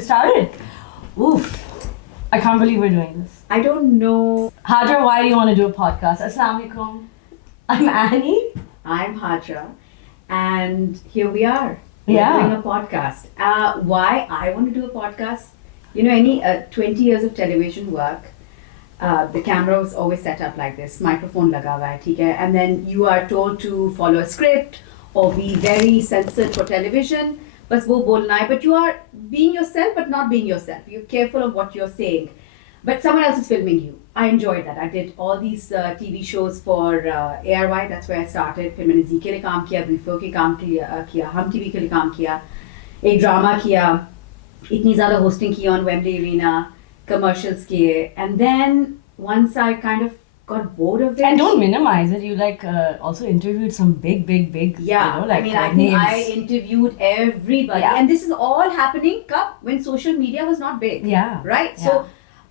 We started? Oof. I can't believe we're doing this. I don't know. Hajar, why do you want to do a podcast? Assalamu alaikum. I'm Annie. I'm Hajra, and here we are. Yeah. We're doing a podcast. Why I want to do a podcast? You know, any 20 years of television work, the camera was always set up like this, microphone laga hua hai, theek hai? And then you are told to follow a script or be very censored for television. Bas wo bolna hai, but you are being yourself but not being yourself. You're careful of what you're saying. But someone else is filming you. I enjoyed that. I did all these TV shows for ARY. That's where I started. फिर मैंने Z के लिए काम किया, Briefo के काम किया, हम TV के लिए काम किया, एक ड्रामा किया, इतनी ज़्यादा hosting की on Wembley Arena, commercials किए, and then once I kind of got bored of it. And don't minimize it. You also interviewed some big, Yeah, I mean, I think names. I interviewed everybody, Yeah. and this is all happening when social media was not big. Yeah. Right? Yeah. So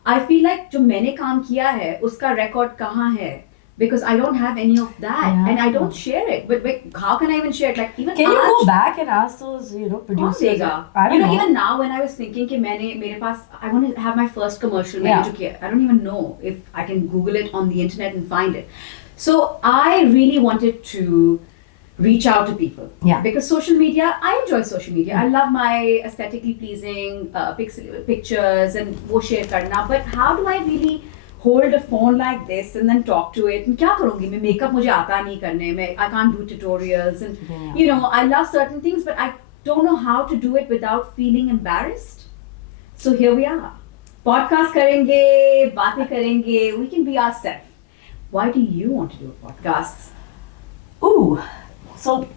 I feel like जो मैंने काम किया है उसका record कहाँ है? Because I don't have any of that, Yeah. and I don't share it. But how can I even share it? Like even Can you आज, go back and ask those, कौन producers? देगा? I don't know. Even now when I was thinking कि मेरे पास I want to have my first commercial Yeah. मैंने जो किया, I don't even know if I can Google it on the internet and find it. So I really wanted to reach out to people. Yeah. Because social media, I enjoy social media. I love my aesthetically pleasing pictures and वो share करना. But how do I really hold a phone like this and then talk to it? And क्या करूँगी मैं? Makeup मुझे आता नहीं करने में. I can't do tutorials and Yeah. you know I love certain things, but I don't know how to do it without feeling embarrassed. So here we are. Podcast करेंगे, बातें करेंगे. We can be ourselves. Why do you want to do a podcast? Ooh. So,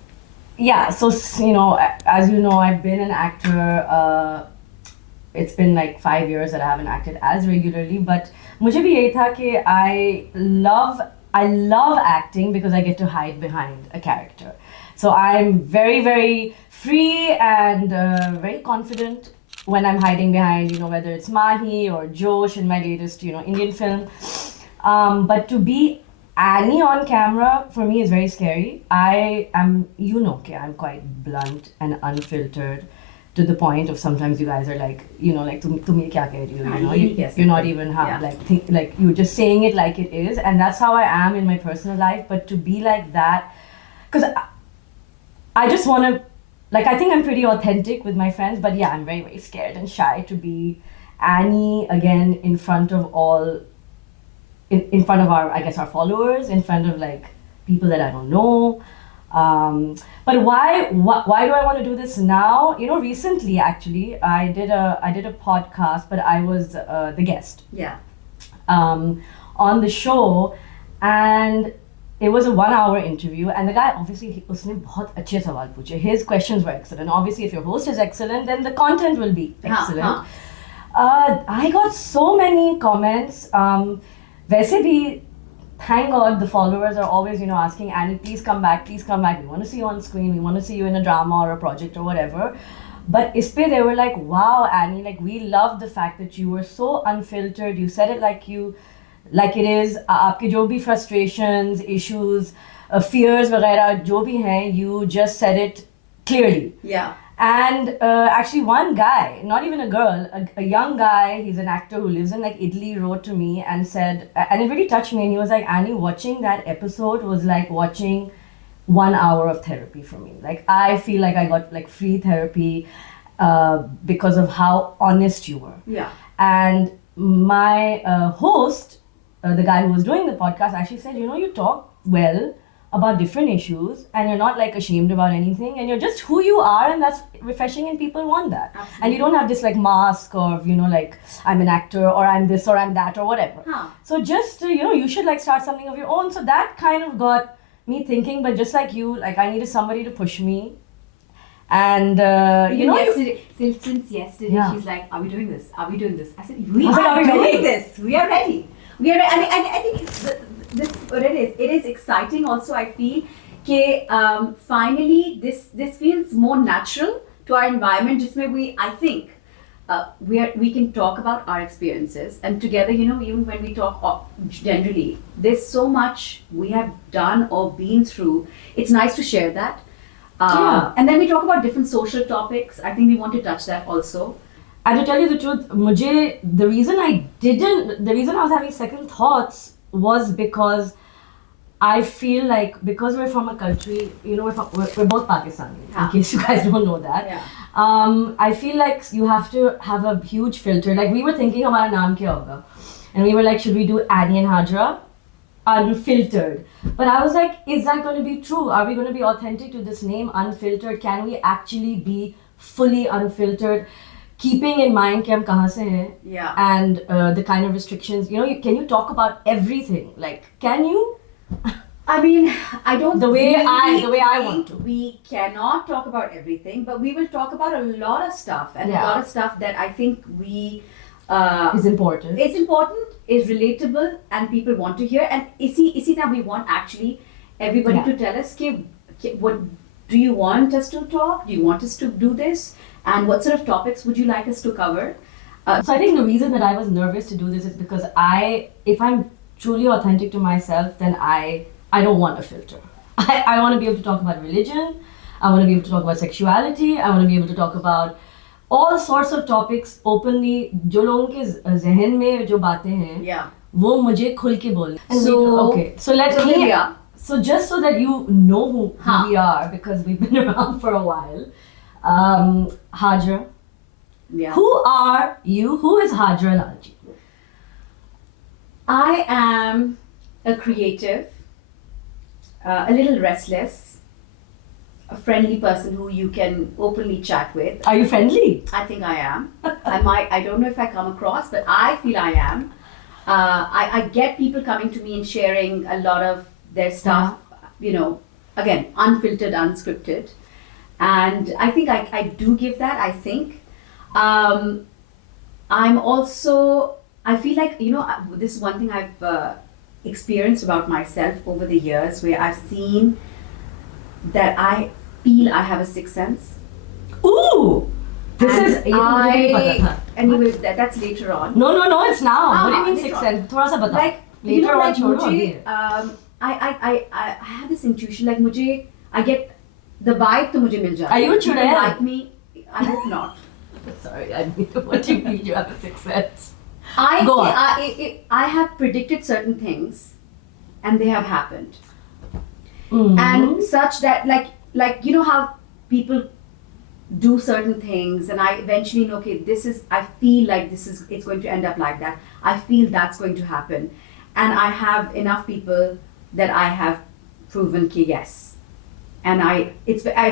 yeah. So, as you know, I've been an actor. It's been like 5 years that I haven't acted as regularly. But मुझे भी यही था कि I love acting because I get to hide behind a character. So I'm very, very free and very confident when I'm hiding behind, whether it's Mahi or Josh in my latest, Indian film. But to be Annie on camera for me is very scary. I am, I'm quite blunt and unfiltered to the point of sometimes you guys are like, तुम ये क्या कह रही हो? You're not even you're just saying it like it is, and that's how I am in my personal life. But to be like that, because I just want to, I think I'm pretty authentic with my friends, but yeah, I'm very, very scared and shy to be Annie again in front of in front of our followers, in front of people that I don't know. But why do I want to do this now? Recently actually, I did a podcast, but I was the guest. Yeah. On the show, and it was a 1-hour interview, and the guy obviously उसने बहुत अच्छे सवाल पूछे. His questions were excellent. Obviously, if your host is excellent, then the content will be excellent. I got so many comments. वैसे भी, thank God, the followers are always, asking Annie, please come back. We want to see you on screen. We want to see you in a drama or a project or whatever. But ispe they were like, wow, Annie, we love the fact that you were so unfiltered. You said it like it is. आपके जो भी frustrations, issues, fears वगैरह जो भी हैं, you just said it clearly. Yeah. And actually one guy, not even a girl, a young guy, he's an actor who lives in Italy, wrote to me and said, and it really touched me, and he was like, Annie, watching that episode was like watching 1 hour of therapy for me. I feel like I got free therapy because of how honest you were. Yeah. And my host, the guy who was doing the podcast, actually said, you talk well about different issues, and you're not ashamed about anything, and you're just who you are, and that's refreshing, and people want that. Absolutely. And you don't have this mask of I'm an actor or I'm this or I'm that or whatever. So just you should start something of your own. So that kind of got me thinking. But just like you, I needed somebody to push me. And since yesterday, Yeah. she's like, "Are we doing this? Are we doing this?" I said, "We I said, are "Are we doing ready?" this. We are ready. We are ready." And I think this what it is. It is exciting. Also, I feel that finally this feels more natural to our environment. Just I think. We can talk about our experiences, and together, even when we talk generally, there's so much we have done or been through. It's nice to share that. Yeah. And then we talk about different social topics. I think we want to touch that also. And to tell you the truth, the reason I was having second thoughts was because I feel like because we're from a country, we're both Pakistani, in case you guys don't know that. Yeah. I feel like you have to have a huge filter. Like we were thinking, hamara naam kya hoga? And we were like, should we do Annie and Hajra? Unfiltered. But I was like, is that going to be true? Are we going to be authentic to this name, Unfiltered? Can we actually be fully unfiltered? Keeping in mind कि हम कहाँ से हैं, Yeah. and the kind of restrictions, can you talk about everything? Like, can you? I mean, I don't. The way I think want to. We cannot talk about everything, but we will talk about a lot of stuff, and Yeah. a lot of stuff that I think we. Is important. It's important, is relatable, and people want to hear. And isi now we want actually everybody Yeah. to tell us, what do you want us to talk? Do you want us to do this? And what sort of topics would you like us to cover? So I think the reason that I was nervous to do this is because if I'm truly authentic to myself, then I don't want a filter. I want to be able to talk about religion. I want to be able to talk about sexuality. I want to be able to talk about all sorts of topics openly. जो लोगों के ज़हन में जो बातें हैं, Yeah. वो मुझे खुल के बोलना. So let's So here we are. So just so that you know who Huh. we are, because we've been around for a while, Hajra, Yeah. who are you? Who is Hajra Lalji? I am a creative, a little restless, a friendly person who you can openly chat with. Are you friendly? I think I am. I don't know if I come across, but I feel I am. I get people coming to me and sharing a lot of their stuff, again, unfiltered, unscripted. And I think I do give that, I think. I'm also, I feel like, this is one thing I've experienced about myself over the years, where I've seen that I feel I have a sixth sense. Ooh! This And is. ये तो मुझे नहीं पता था. anyway, that's later on. No, it's now. What do you mean later sixth on. sense? थोड़ा सा बता. Like, Later on, like छोड़ो मुझे, अभी. I have this intuition, like मुझे, I get the vibe तो मुझे मिल जाता है. Are you a People चुड़ैल? like me, I hope not. Sorry, I mean, what do you mean you have a sixth sense? Go on. I have predicted certain things, and they have happened. Mhm. And such that like how people do certain things, and I eventually know, okay, I feel like it's going to end up like that. I feel that's going to happen, and I have enough people that I have proven ki yes. And I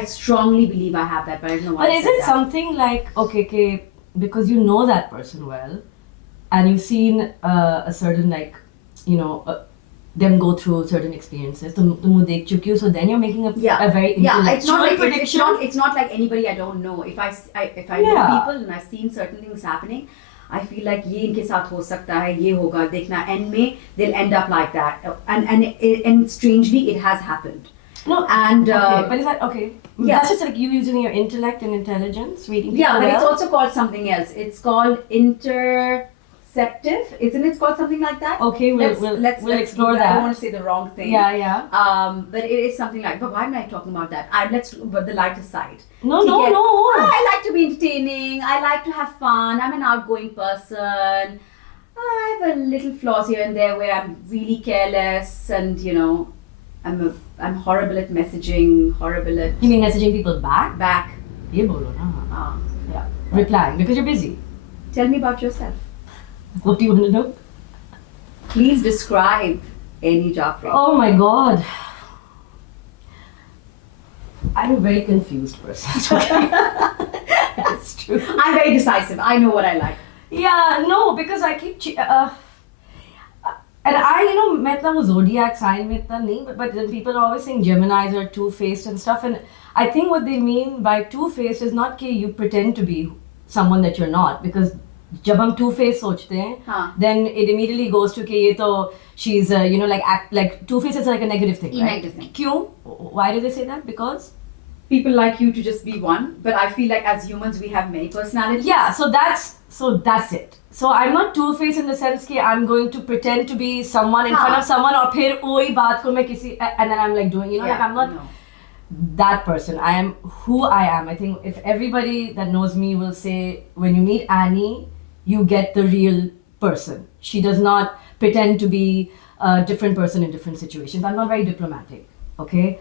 strongly believe I have that, but I don't know why. But I is said it that. something like, okay, because you know that person well, and you've seen a certain, them go through certain experiences, तुम वो देख चुकी हो, so then you're making a very it's not like prediction. it's not like anybody I don't know. If I know Yeah. people and I've seen certain things happening, I feel like ये इनके साथ हो सकता है, ये होगा, देखना, end में they'll end up like that, and strangely it has happened. No, And okay, but is that okay? yeah. That's just like you using your intellect and intelligence, reading people yeah, but it's well. also called something else. It's called interceptive, isn't it? Called something like that. Okay, we'll explore I that. don't want to say the wrong thing. Yeah. But it is something like. But why am I talking about that? But the lighter side. No. I like to be entertaining. I like to have fun. I'm an outgoing person. I have a little flaws here and there where I'm really careless, and I'm horrible at messaging. Horrible at You mean messaging people back? back. ये बोलो ना. Ah. Yeah. Replying because you're busy. Tell me about yourself. What do you want to know? Please describe Annie Jafri. Oh my god. I'm a very confused person. It's true. I'm very decisive. I know what I like. Yeah, no, because I keep and I मैं इतना वो zodiac sign में इतना नहीं, but then people are always saying Geminis are two-faced and stuff, and I think what they mean by two-faced is not कि you pretend to be someone that you're not, because जब हम two-faced सोचते हैं, हाँ. then it immediately goes to कि ये तो she's like two-faced is like a negative thing, right? Negative thing. क्यों? Why do they say that? Because People like you to just be one, but I feel like as humans we have many personalities. yeah, so that's it. So I'm not two-faced in the sense that I'm going to pretend to be someone in front of someone, or फिर वही बात को मैं किसी and then I'm like doing, like I'm not. No. that person. I am who I am. I think if everybody that knows me will say, when you meet Annie, you get the real person. She does not pretend to be a different person in different situations. I'm not very diplomatic, okay?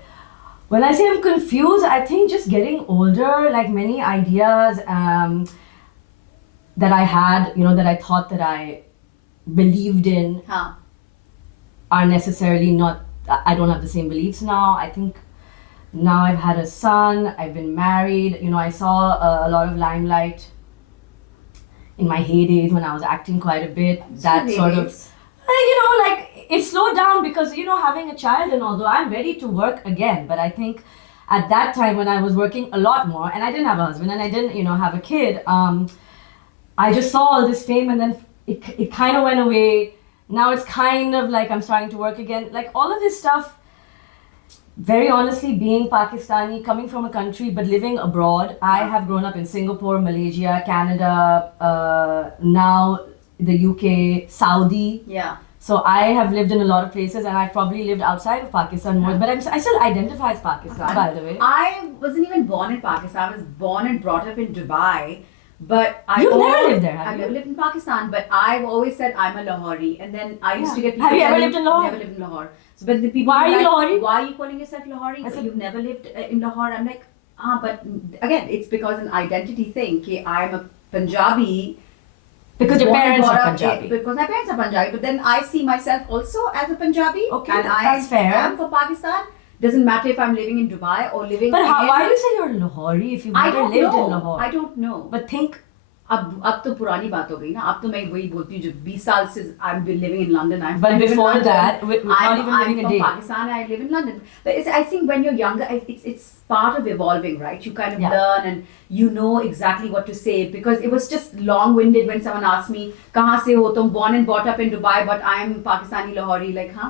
When I say I'm confused, I think just getting older, like many ideas that I had, that I thought that I believed in Huh. are necessarily not, I don't have the same beliefs now. I think now I've had a son, I've been married, I saw a lot of limelight in my heydays when I was acting quite a bit. That sort of, like it slowed down because, having a child, and although I'm ready to work again, but I think at that time when I was working a lot more and I didn't have a husband and I didn't, have a kid, I just saw all this fame and then it kind of went away. Now it's kind of like I'm starting to work again. Like all of this stuff, very honestly, being Pakistani, coming from a country but living abroad, I have grown up in Singapore, Malaysia, Canada, now the UK, Saudi. Yeah. So I have lived in a lot of places and I've probably lived outside of Pakistan more, but I still identify as Pakistan, by the way. I wasn't even born in Pakistan. I was born and brought up in Dubai. But You've never lived there, have I've you? never lived in Pakistan, but I've always said I'm a Lahori. And then I used to get people Have you ever telling- lived in Lahore? Never lived in Lahore. So, but the people Why are were you like, Lahori? Why are you calling yourself Lahori? I said- You've never lived in Lahore. I'm like, but again, it's because an identity thing. Ki I'm a Punjabi. Because your born and parents are brought up Punjabi. Because my parents are Punjabi. But then I see myself also as a Punjabi. Okay, and that's fair. I am for Pakistan. Doesn't matter if I'm living in Dubai or living But in... why do you say you're Lahori if you've I never don't lived know. in Lahore? I don't know. But think, अब तो पुरानी बात हो गई ना अब तो मैं वही बोलती हूँ जो 20 साल से I've been living in London. But I live in before London. that, not even living a I'm day. from Pakistan. I live in London. But I think when you're younger, it's part of evolving, right? You kind of Yeah. learn and you know exactly what to say because it was just long-winded when someone asked me, "कहाँ से हो तुम?" Born and brought up in Dubai, but I'm Pakistani Lahori. Like, huh?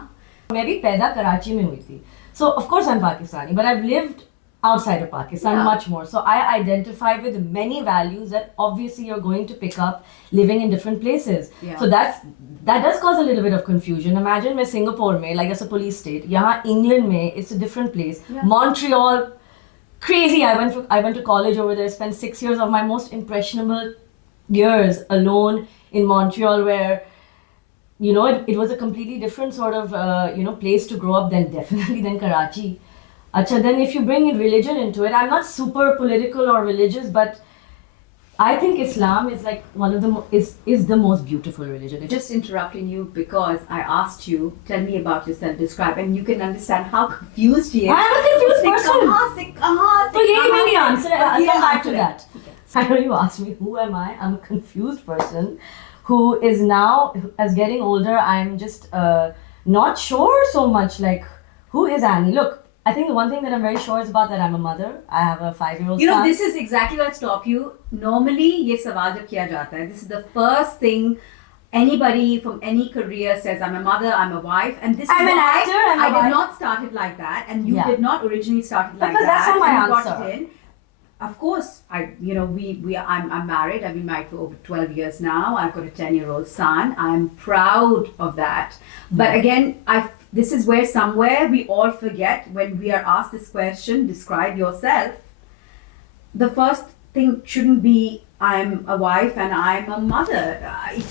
मैं भी पैदा कराची में हुई थी. So of course I'm Pakistani, but I've lived outside of Pakistan Yeah. much more. So I identify with many values that obviously you're going to pick up living in different places. Yeah. So that does cause a little bit of confusion. Imagine मैं Singapore में, like as a police state, यहाँ England में, it's a different place. Yeah. Montreal, crazy. I went to college over there, spent 6 years of my most impressionable years alone in Montreal, where it was a completely different sort of place to grow up than Karachi. Acha, then if you bring in religion into it, I'm not super political or religious, but I think Islam is like one of the is the most beautiful religion. Just interrupting you because I asked you, tell me about yourself, describe, and you can understand how confused he is. I am a confused उसने person. कहाँ से कहाँ So यही मेरी से- answer है. बस I'll ये come back to answer है. that. I know you asked me, who am I? I'm a confused person who is now, as getting older, I'm just not sure so much like, who is Annie? Look, I think the one thing that I'm very sure is about that I'm a mother. I have a 5-year-old You know, son. this is exactly what stop you. Normally, ये सवाल जब किया जाता है, this is the first thing anybody from any career says. I'm a mother, I'm a wife, and this I'm is an why actor, I'm a I wife. did not start it like that, and you Yeah. did not originally start it like Because that. that's not my and you got answer. it in. Of course, I'm married. I've been married for over 12 years now. I've got a 10-year-old son. I'm proud of that. But again, this is where somewhere we all forget when we are asked this question, describe yourself. The first thing shouldn't be I'm a wife and I'm a mother.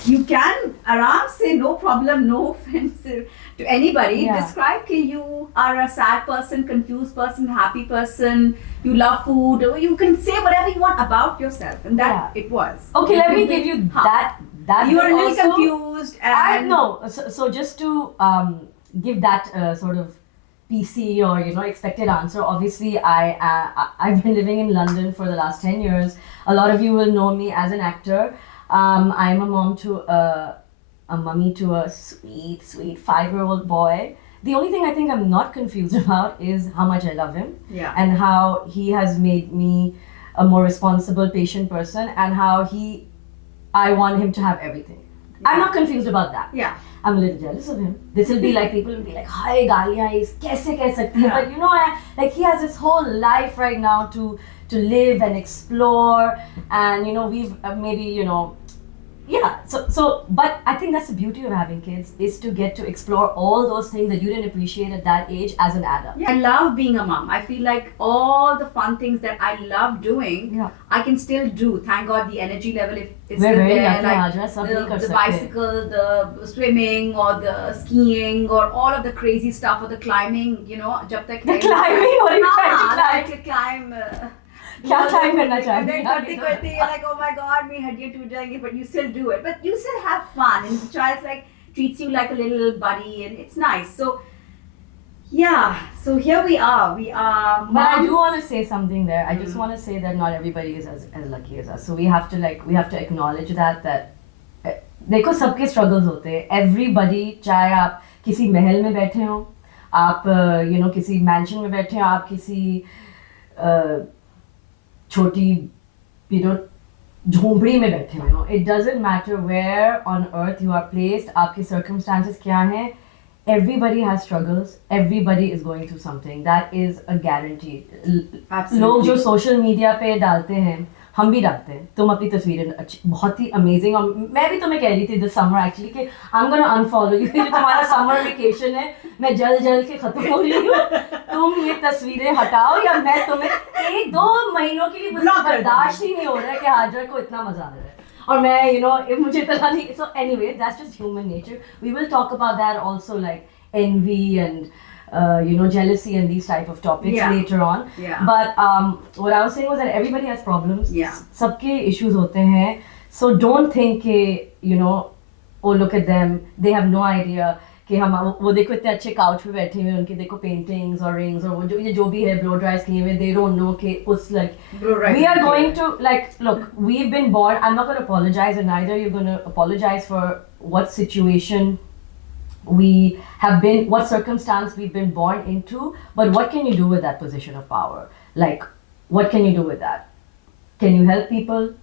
You can aram say no problem, no offense to anybody. Yeah. Describe that you are a sad person, confused person, happy person, you love food, or you can say whatever you want about yourself. And that it was. Okay, let me give you that You bit are a little also. confused and I know. So just to give that sort of PC or expected answer. Obviously, I've been living in London for the last 10 years. A lot of you will know me as an actor. I'm a mom to a mummy to a sweet 5-year-old boy. The only thing I think I'm not confused about is how much I love him. Yeah. And how he has made me a more responsible, patient person, and how I want him to have everything. I'm not confused about that. Yeah. I'm a little jealous of him. This will be like, people will be like, "Hi, Galia, kaise keh sakti hai?" But he has his whole life right now to live and explore, and we've maybe But I think that's the beauty of having kids, is to get to explore all those things that you didn't appreciate at that age as an adult. Yeah, I love being a mom. I feel like all the fun things that I love doing, Yeah. I can still do. Thank God the energy level is We're still very there. lucky, Hajra, sab nahi kar The sakte. bicycle, the swimming, or the skiing, or all of the crazy stuff, or the climbing. You know, jab tak The climbing? What are you trying to climb? like climb. क्या climb करना And चाहती then है? करते करते you're like, oh my God, मेरी हड्डियाँ टूट जाएंगी, but you still do it. But you still have fun, and the child like treats you like a little buddy, and it's nice. So yeah, so here we are. We are. But I do moms. want to say something there. I just want to say that not everybody is as lucky as us. So we have to acknowledge that देखो सबके struggles होते हैं. Everybody, चाहे आप किसी महल में बैठे हो, आप किसी mansion में बैठे हो, आप किसी छोटी झोंपड़ी में बैठे हुए हो. It doesn't matter where on earth you are placed. आपके circumstances क्या हैं. Everybody has struggles. Everybody is going through something. That is a guarantee. Absolutely. लोग जो सोशल मीडिया पे डालते हैं, हम भी डालते हैं. तुम अपनी तस्वीरें अच्छी, बहुत ही अमेजिंग, और मैं भी तुम्हें कह रही थी दिस समर एक्चुअली कि I am gonna unfollow you. ये तुम्हारा समर वेकेशन है, मैं जल के खत्म हो रही हूँ. तुम ये तस्वीरें हटाओ या मैं तुम्हें 1-2 महीनों के लिए मुझे बर्दाश्त ही नहीं हो रहा है कि हाजरा को इतना मजा आ रहा है. और मैं मुझे पता नहीं. So anyway, that's just human nature. We will talk about that also, like envy and jealousy and these type of topics Yeah. later on. Yeah. But what I was saying was that everybody has problems. Yeah. सबके issues होते हैं. So don't think कि oh look at them, they have no idea कि हम वो देखो इतने अच्छे couch पे बैठे हुए, उनके देखो paintings और rings और वो जो भी है blow dries किए हुए, they don't know कि उस like we are going to look, we've been born. I'm not going to apologize, and neither you're going to apologize for what situation we have been, what circumstance we've been born into. But what can you do with that position of power? Like, what can you do with that? Can you help people?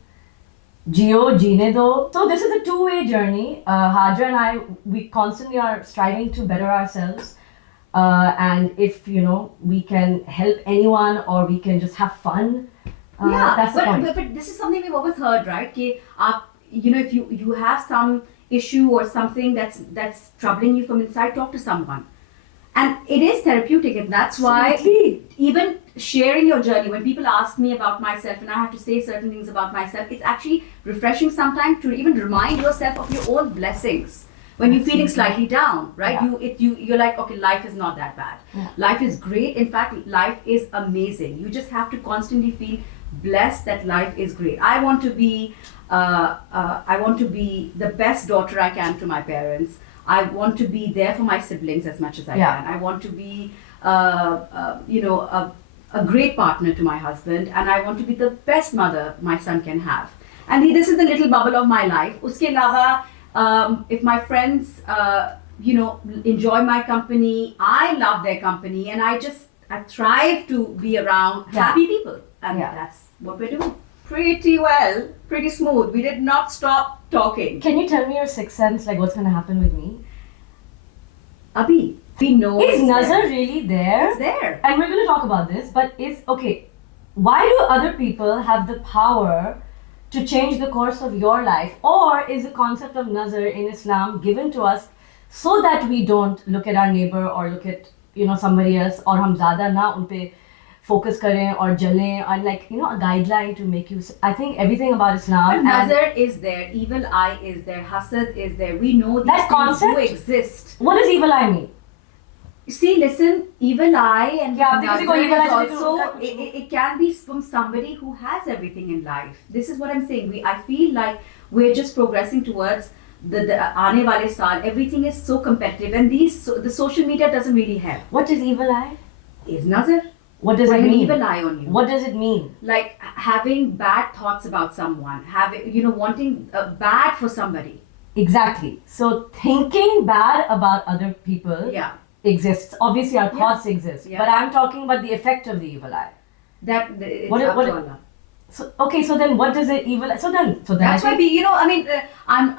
Geo, Jeene do. So this is a two-way journey. Hajra and I, we constantly are striving to better ourselves. And if we can help anyone, or we can just have fun, that's the point. But this is something we've always heard, right? कि आप, if you have some issue or something that's troubling you from inside, talk to someone. And it is therapeutic, and that's why Absolutely. even sharing your journey, when people ask me about myself and I have to say certain things about myself, it's actually refreshing sometimes to even remind yourself of your own blessings. When you're feeling slightly down, right? Yeah. You're like, okay, life is not that bad. Yeah. Life is great. In fact, life is amazing. You just have to constantly feel blessed that life is great. I want to be the best daughter I can to my parents. I want to be there for my siblings as much as I Yeah. can. I want to be, a great partner to my husband, and I want to be the best mother my son can have. And this is the little bubble of my life. Uske alawa, if my friends, enjoy my company, I love their company, and I thrive to be around Yeah. happy people, and Yeah. that's what we're doing. Pretty well, pretty smooth. We did not stop talking. Can you tell me your sixth sense, like what's going to happen with me? Abhi, we know Is it's Nazar there. really there? It's there. And we're going to talk about this, but why do other people have the power to change the course of your life? Or is the concept of Nazar in Islam given to us so that we don't look at our neighbor or look at somebody else, or हम ज़्यादा ना उन पे focus करें और जलें, and a guideline to make you. I think everything about But Islam and Nazar is there, evil eye is there, hasad is there. We know these That things do concept? exist. what does evil eye mean? See, listen, evil eye and Yeah, because you go Nazar evil eye, is so also, it can be from somebody who has everything in life. This is what I'm saying. I feel like we're just progressing towards the aane wale saal. Everything is so competitive, and the social media doesn't really help. What is evil eye? Is Nazar? What does Like it an mean? evil eye on you. What does it mean? Like having bad thoughts about someone, wanting bad for somebody. Exactly. So thinking bad about other people Yeah. exists. Obviously, our thoughts exist. Yeah. But I'm talking about the effect of the evil eye. It's What- up what- to Allah. So then what does it evil? So then That's I why think, I'm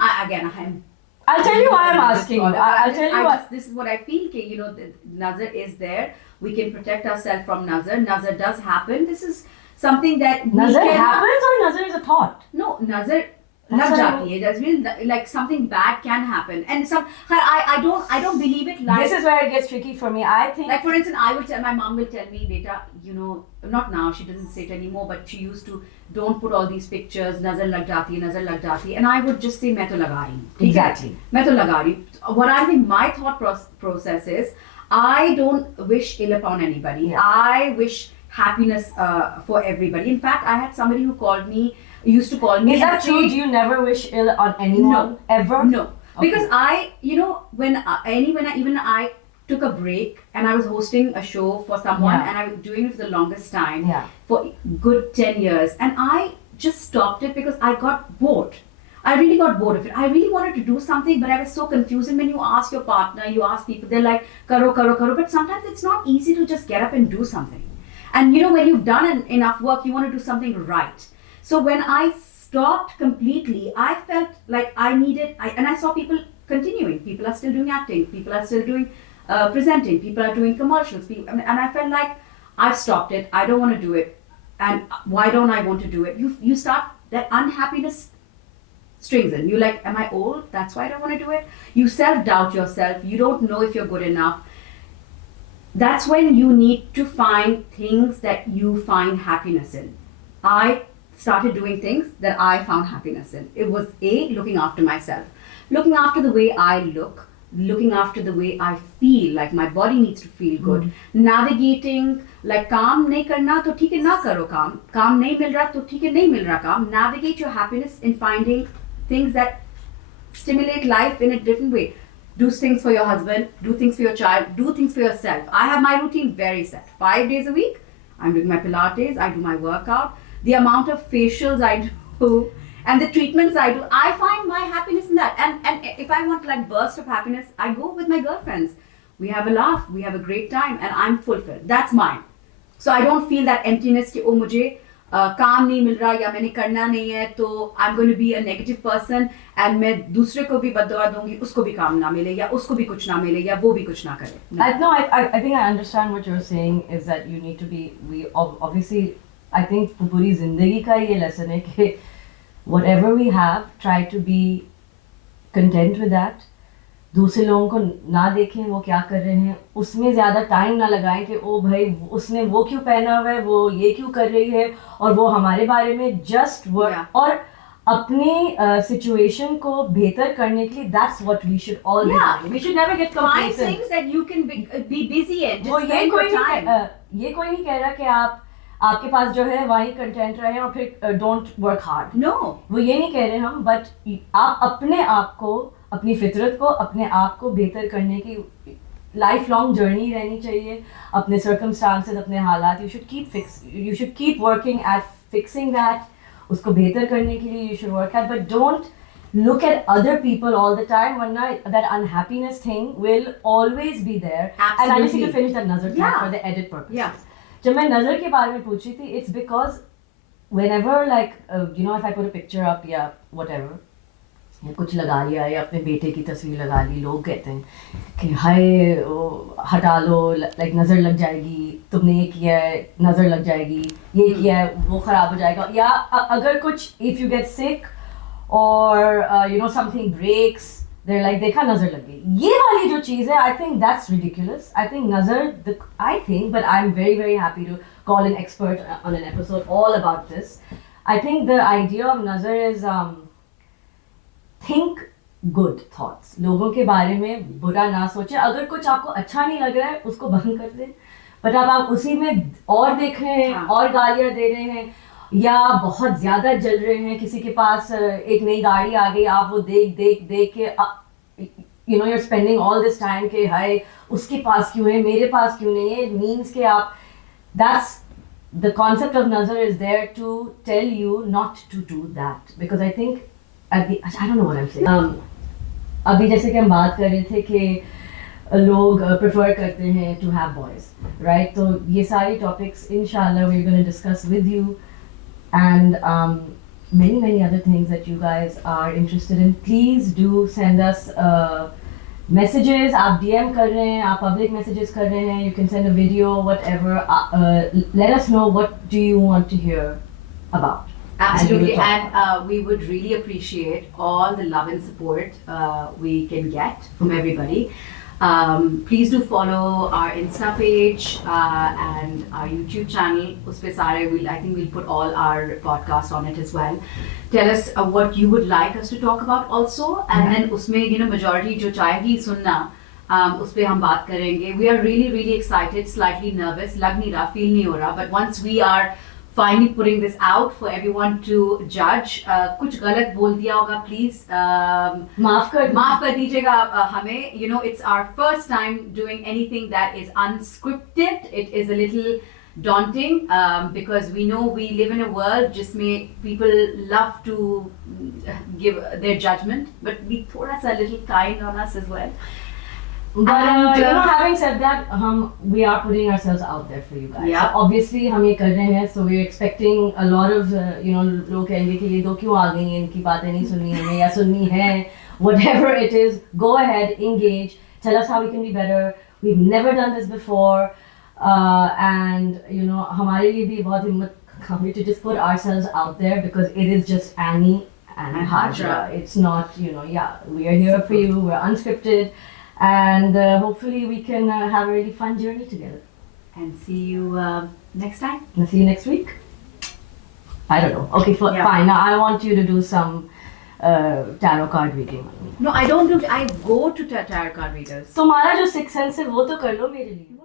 I'll tell you why I'm asking you. I'll tell you what. This is what I feel. The Nazar is there. We can protect ourselves from Nazar. Nazar does happen. This is something that we Nazar cannot- happens, or Nazar is a thought? No, Nazar. लग जाती है. That means like something bad can happen, and I don't believe it. Like This is where it gets tricky for me. I think like for instance, my mom will tell me, beta, you know, not now, she doesn't say it anymore, but she used to, don't put all these pictures, nazar lag jati hai, and I would just say main to laga rahi hu. Exactly. Main to laga rahi hu. What I think my thought process is, I don't wish ill upon anybody. Yeah. I wish happiness for everybody. In fact, I had somebody who used to call me. Is that and true? say- Do you never wish ill on anyone ever? No, because you know, when I took a break and I was hosting a show for someone, Yeah. and I was doing it for the longest time, Yeah. for good 10 years, and I just stopped it because I got bored. I really got bored of it. I really wanted to do something, but I was so confused. And when you ask your partner, you ask people, they're like, karo, but sometimes it's not easy to just get up and do something. And you know, when you've done enough work, you want to do something right. So when I stopped completely, I felt like I needed, and I saw people continuing. People are still doing acting. People are still doing presenting. People are doing commercials. And I felt like I've stopped it. I don't want to do it. And why don't I want to do it? You start, that unhappiness strings in. You're like, am I old? That's why I don't want to do it. You self-doubt yourself. You don't know if you're good enough. That's when you need to find things that you find happiness in. I started doing things that I found happiness in. It was looking after myself, looking after the way I look, looking after the way I feel, like my body needs to feel good. Navigating, like काम नहीं करना तो ठीक है ना करो काम नहीं मिल रहा तो ठीक है नहीं मिल रहा काम. Navigate your happiness in finding things that stimulate life in a different way. Do things for your husband, do things for your child, do things for yourself. I have my routine very set. 5 days a week, I'm doing my Pilates, I do my workout. The amount of facials I do and the treatments I do, I find my happiness in that. And if I want like burst of happiness, I go with my girlfriends. We have a laugh, we have a great time, and I'm fulfilled. That's mine. So I don't feel that emptiness कि ओ मुझे काम नहीं मिल रहा या मैंने करना नहीं है तो I'm going to be a negative person and मैं दूसरे को भी बददुआ दूंगी उसको भी काम ना मिले या उसको भी कुछ ना मिले या वो भी कुछ ना करे. I think I understand what you're saying is that you need to be, obviously, I think पूरी जिंदगी का ये lesson है कि whatever we have, try to be content with that. दूसरे लोगों को ना देखें वो क्या कर रहे हैं, उसमें ज़्यादा टाइम ना लगाएं कि ओ भाई उसने वो क्यों पहना हुआ है, वो ये क्यों कर रही है, और वो हमारे बारे में जस्ट वर्क. Yeah. और अपनी सिचुएशन को बेहतर करने के लिए that's what we should all be doing. We should never get Find complacent. things that you can be busy in. वो Just ये spend कोई your नहीं time. ये कोई नहीं कह रहा कि आपके पास जो है वहीं कंटेंट रहे और फिर डोंट वर्क हार्ड. No. वो ये नहीं कह रहे हम, बट आप अपने आप को, अपनी फितरत को, अपने आप को बेहतर करने की लाइफ लॉन्ग जर्नी रहनी चाहिए. अपने सर्कमस्टांसेस, अपने हालात, you should keep working at fixing that. उसको बेहतर करने के लिए you should work at, but don't look at other people all the time, वरना that unhappiness thing will always be there. And I just need to finish that nazar thing for the edit purposes. Yeah. जब मैं नज़र के बारे में पूछ रही थी, it's because whenever like you know, if I put a picture up या whatever, या कुछ लगा लिया या अपने बेटे की तस्वीर लगा ली, लोग कहते हैं कि हाय हटा लो, लाइक नज़र लग जाएगी, तुमने ये किया है नज़र लग जाएगी, ये किया है वो ख़राब हो जाएगा, या अगर कुछ if you get sick or you know something breaks, they're like देखा नज़र लग गई. ये वाली जो चीज़ है, I think that's ridiculous. I think नज़र, but I'm very very happy to call an expert on an episode all about this. I think the idea of नज़र is think good thoughts. लोगों के बारे में बुरा ना सोचें. अगर कुछ आपको अच्छा नहीं लग रहा है उसको बंद कर दें, बट अब आप उसी में और देख रहे हैं, और गालियाँ दे रहे हैं, या बहुत ज़्यादा जल रहे हैं, किसी के पास एक नई गाड़ी आ गई, आप वो देख के you know you're spending all this time के हाय उसके पास क्यों है, मेरे पास क्यों नहीं है. It means कि आप, that's the concept of nazar is there to tell you not to do that, because I think I don't know what I'm saying. अभी जैसे कि हम बात कर रहे थे कि लोग prefer करते हैं to have boys, right? तो ये सारी topics inshallah we're going to discuss with you, and many other things that you guys are interested in. Please do send us messages. आप DM कर रहे हैं, आप public messages कर रहे हैं, you can send a video, whatever. Let us know what do you want to hear about. Absolutely, talk and we would really appreciate all the love and support we can get from everybody. Please do follow our Insta page and our YouTube channel. Uspe sare I think we'll put all our podcasts on it as well. Tell us what you would like us to talk about also, and then usme majority जो चाहेगी सुनना उस पे हम बात करेंगे. We are really excited, slightly nervous, लग नहीं रहा, feel नहीं हो रहा, but once we are finally putting this out for everyone to judge. कुछ गलत बोल दिया होगा, please माफ कर दीजिएगा हमें. It's our first time doing anything that is unscripted. It is a little daunting because we know we live in a world जिसमें people love to give their judgment, but be थोड़ा सा little kind on us as well. But having said that, we are putting ourselves out there for you guys. Yeah. So obviously हम ये कर रहे हैं, so we're expecting a lot of लोग कहेंगे कि ये दो क्यों आ गई हैं, इनकी बातें नहीं सुननी हमें या सुननी है. Whatever it is, go ahead, engage, tell us how we can be better. We've never done this before, and हमारे लिए भी बहुत हिम्मत काफी to just put ourselves out there because it is just Annie and Hajra. It's not we are here for you. We're unscripted. And hopefully we can have a really fun journey together. And see you next time. And see you next week. I don't know. Okay, fine. Now I want you to do some tarot card reading on me. No, I don't do. I go to tarot card readers. तुम्हारा जो sixth sense है वो तो कर लो मेरे लिए.